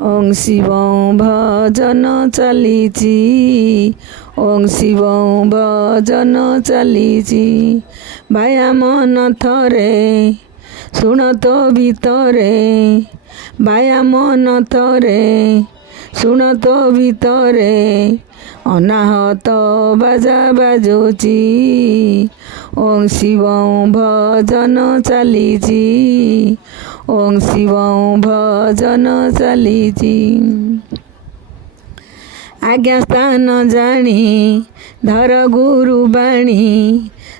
ଓಂ ଶିବଂ ଭଜନ ଚାଲିଛି, ଓଂ ଶିବଂ ଭଜନ ଚାଲିଛି। ବ୍ୟାୟାମ ନଥରେ ଶୁଣ ତୋ ଭିତରେ, ବ୍ୟାୟାମ ନଥରେ ଶୁଣ ତୋ ଭିତରେ, ଅନାହତ ବାଜା ବାଜୁଛି। ଓଂ ଶିବଂ ଭଜନ ଚାଲିଛି, ଓଂ ଶିବଂ ଭଜନ ଚାଲିଛି। ଆଜ୍ଞା ସ୍ଥାନ ଜାଣି ଧର ଗୁରୁ ବାଣୀ,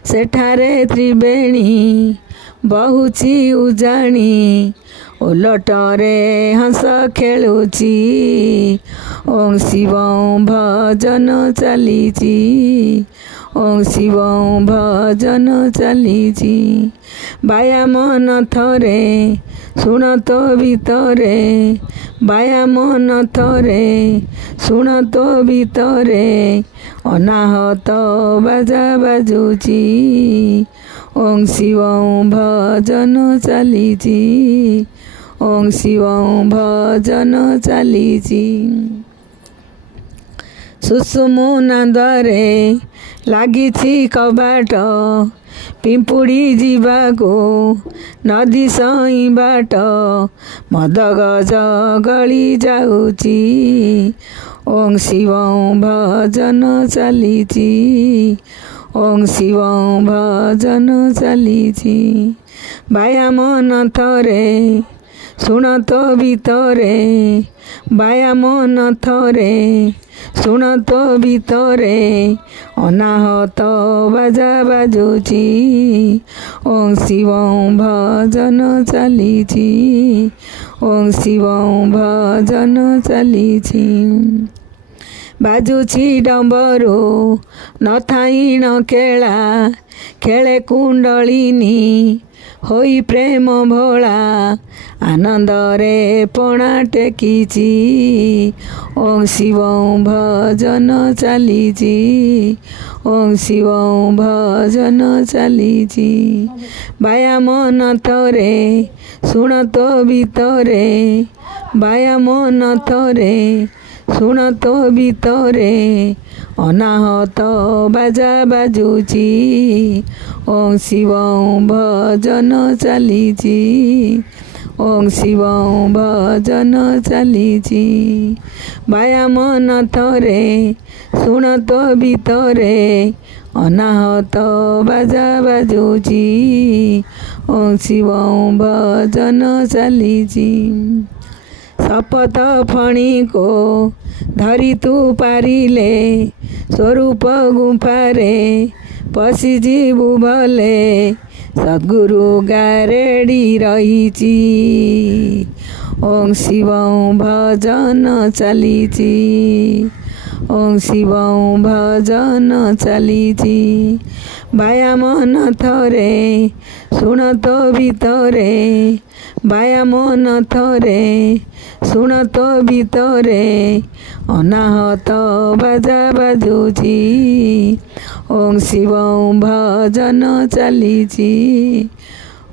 ସେଠାରେ ତ୍ରିବେଣୀ ବହୁଛି ଉଜାଣି। ଓଲଟରେ ହଂସ ଖେଳୁଛି, ଓଂ ଶିବଂ ଭଜନ ଚାଲିଛି, ଓଂ ଶିବଂ ଭଜନ ଚାଲିଛି। ବ୍ୟାୟାମ ନଥରେ ଶୁଣ ତୋ ଭିତରେ, ବ୍ୟାୟାମ ନଥରେ ଶୁଣ ତୋ ଭିତରେ, ଅନାହତ ବାଜା ବାଜୁଛି। ଓଂ ଶିବଂ ଭଜନ ଚାଲିଛି, ଓଂ ଶିବଂ ଭଜନ ଚାଲିଛି। ସୁଷୁମ୍ନା ନାଦରେ ଲାଗିଛି କବାଟ, ପିମ୍ପୁଡ଼ି ଯିବାକୁ ନଦୀ ସଇଁ ବାଟ। ମଦଗଜ ଗଳି ଯାଉଛି, ଓଂ ଶିବଂ ଭଜନ ଚାଲିଛି, ଓଂ ଶିବଂ ଭଜନ ଚାଲିଛି। ବ୍ୟାୟାମ ନଥରେ ଶୁଣ ତୋ ଭିତରେ, ବ୍ୟାୟାମ ନଥରେ ଶୁଣ ତୋ ଭିତରେ, ଅନାହତ ବାଜା ବାଜୁଛି। ଓଂ ଶିବଂ ଭଜନ ଚାଲିଛି, ଓଂ ଶିବଂ ଭଜନ ଚାଲିଛି। ବାଜୁଛି ଡମ୍ବରୁ ନଥାଇଣ କେଳା, ଖେଳେ କୁଣ୍ଡଳିନୀ ହୋଇ ପ୍ରେମ ଭୋଳା। ଆନନ୍ଦରେ ପଣା ଟେକିଛି, ଓଂ ଶିବଂ ଭଜନ ଚାଲିଛି, ଓଂ ଶିବଂ ଭଜନ ଚାଲିଛି। ବ୍ୟାୟାମ ନଥରେ ଶୁଣ ତୋ ଭିତରେ, ବ୍ୟାୟାମ ନଥରେ ଶୁଣ ତୋ ଭିତରେ, ଅନାହତ ବାଜା ବାଜୁଛି। ଓଂ ଶିବଂ ଭଜନ ଚାଲିଛି, ଓଂ ଶିବଂ ଭଜନ ଚାଲିଛି। ବ୍ୟାୟାମ ନଥରେ ଶୁଣ ତୋ ଭିତରେ, ଅନାହତ ବାଜା ବାଜୁଛି। ଓଂ ଶିବଂ ଭଜନ ଚାଲିଛି। ଶପଥ ଫଣିକୁ ଧରି ତୁ ପାରିଲେ, ସ୍ୱରୂପ ଗୁମ୍ଫାରେ ପଶିଯିବୁ ଭଲେ। ସଦ୍ଗୁରୁ ଗାରେଡ଼ି ରହିଛି, ଓଂ ଶିବଂ ଭଜନ ଚାଲିଛି, ଓଂ ଶିବଂ ଭଜନ ଚାଲିଛି। ବ୍ୟାୟାମ ନଥରେ ଶୁଣ ତୋ ଭିତରେ, ବ୍ୟାୟାମ ନଥରେ ଶୁଣ ତୋ ଭିତରେ, ଅନାହତ ବାଜା ବାଜୁଛି। ଓଂ ଶିବଂ ଭଜନ ଚାଲିଛି,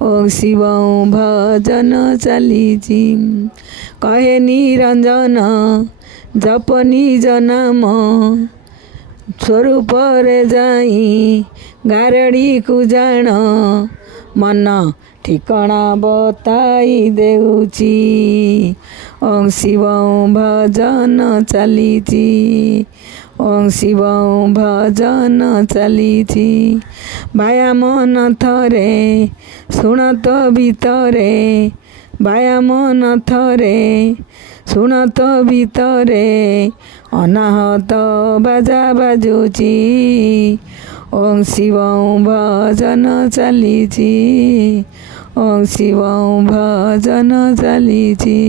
ଓଂ ଶିବଂ ଭଜନ ଚାଲିଛି। କହେ ନିରଞ୍ଜନ ଜପ ନିଜ ନାମ, ସ୍ୱରୂପରେ ଯାଇ ଗାରେଡ଼ିକୁ ଜାଣ। ମନ ଠିକଣା ବତାଇ ଦେଉଛି, ଓଂ ଶିବଂ ଭଜନ ଚାଲିଛି, ଓଂ ଶିବଂ ଭଜନ ଚାଲିଛି। ବ୍ୟାୟାମ ନଥରେ ଶୁଣ ତୋ ଭିତରେ, ବ୍ୟାୟାମ ନଥରେ ଶୁଣ ତୋ ଭିତରେ, ଅନାହତ ବାଜା ବାଜୁଛି। ଓଂ ଶିବଂ ଭଜନ ଚାଲିଛି, ଓଂ ଶିବଂ ଭଜନ ଚାଲିଛି,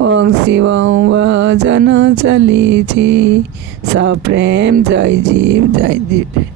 ଓଂ ଶିବଂ ଭଜନ ଚାଲିଛି। ସପ୍ରେମ ଜୟ ଜୀବ ଜୟ ଜୀବ।